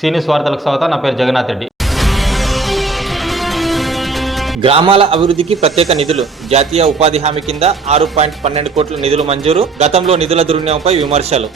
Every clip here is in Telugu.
సీనియస్ వార్తలకు స్వాగతం. నా పేరు జగన్నాథ్ రెడ్డి. గ్రామాల అభివృద్ధికి ప్రత్యేక నిధులు. జాతీయ ఉపాధి హామీ కింద 6.12 కోట్ల నిధులు మంజూరు. గతంలో నిధుల దుర్వినియోగంపై విమర్శలు.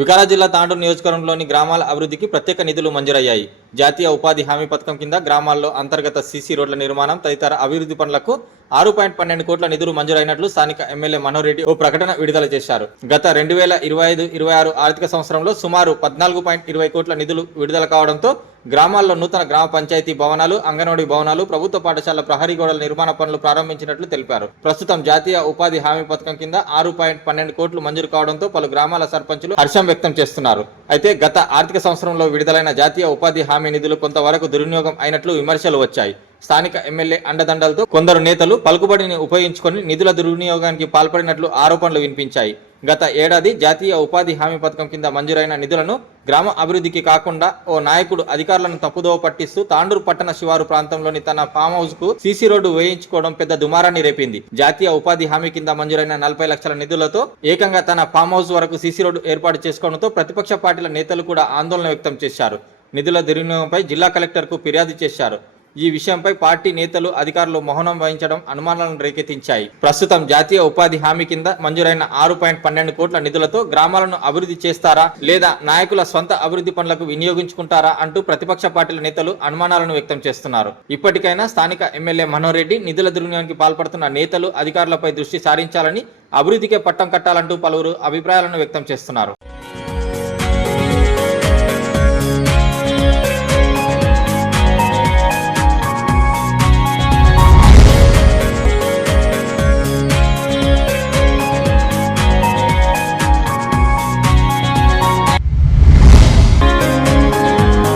వికారాబాద్ జిల్లా తాండూరు నియోజకవర్గంలోని గ్రామాల అభివృద్ధికి ప్రత్యేక నిధులు మంజూరయ్యాయి. జాతీయ ఉపాధి హామీ పథకం కింద గ్రామాల్లో అంతర్గత సీసీ రోడ్ల నిర్మాణం తదితర అభివృద్ధి పనులకు 6.12 కోట్ల నిధులు మంజూరైనట్లు స్థానిక ఎమ్మెల్యే మనోహర్ రెడ్డి ఓ ప్రకటన విడుదల చేశారు. గత 2025-26 ఆర్థిక సంవత్సరంలో సుమారు 14.20 కోట్ల నిధులు విడుదల కావడంతో గ్రామాల్లో నూతన గ్రామ పంచాయతీ భవనాలు, అంగన్వాడీ భవనాలు, ప్రభుత్వ పాఠశాల ప్రహరీ గోడల నిర్మాణ పనులు ప్రారంభించినట్లు తెలిపారు. ప్రస్తుతం జాతీయ ఉపాధి హామీ పథకం కింద 6.12 కోట్లు మంజూరు కావడంతో పలు గ్రామాల సర్పంచులు హర్షం వ్యక్తం చేస్తున్నారు. అయితే గత ఆర్థిక సంవత్సరంలో విడుదలైన జాతీయ ఉపాధి హామీ నిధులు కొంతవరకు దుర్వినియోగం అయినట్లు విమర్శలు వచ్చాయి. స్థానిక ఎమ్మెల్యే అండదండలతో కొందరు నేతలు పలుకుబడిని ఉపయోగించుకొని నిధుల దుర్వినియోగానికి పాల్పడినట్లు ఆరోపణలు వినిపించాయి. గత ఏడాది జాతీయ ఉపాధి హామీ పథకం కింద మంజూరైన నిధులను గ్రామ అభివృద్ధికి కాకుండా ఓ నాయకుడు అధికారులను తప్పుదోవ పట్టిస్తూ తాండూరు పట్టణ శివారు ప్రాంతంలోని తన ఫామ్ హౌస్ కు సీసీ రోడ్డు వేయించుకోవడం పెద్ద దుమారాన్ని రేపింది. జాతీయ ఉపాధి హామీ కింద మంజూరైన 40 లక్షల నిధులతో ఏకంగా తన ఫామ్ హౌస్ వరకు సీసీ రోడ్డు ఏర్పాటు చేసుకోవడంతో ప్రతిపక్ష పార్టీల నేతలు కూడా ఆందోళన వ్యక్తం చేశారు. నిధుల దుర్వినియోగంపై జిల్లా కలెక్టర్ కు ఫిర్యాదు చేశారు. ఈ విషయంపై పార్టీ నేతలు, అధికారులు మౌనం వహించడం అనుమానాలను రేకెత్తించాయి. ప్రస్తుతం జాతీయ ఉపాధి హామీ కింద మంజూరైన 6.12 కోట్ల నిధులతో గ్రామాలను అభివృద్ధి చేస్తారా లేదా నాయకుల స్వంత అభివృద్ధి పనులకు వినియోగించుకుంటారా అంటూ ప్రతిపక్ష పార్టీల నేతలు అనుమానాలను వ్యక్తం చేస్తున్నారు. ఇప్పటికైనా స్థానిక ఎమ్మెల్యే మనోహర్ రెడ్డి నిధుల దుర్వినియోగానికి పాల్పడుతున్న నేతలు, అధికారులపై దృష్టి సారించాలని, అభివృద్ధికే పట్టం కట్టాలంటూ పలువురు అభిప్రాయాలను వ్యక్తం చేస్తున్నారు.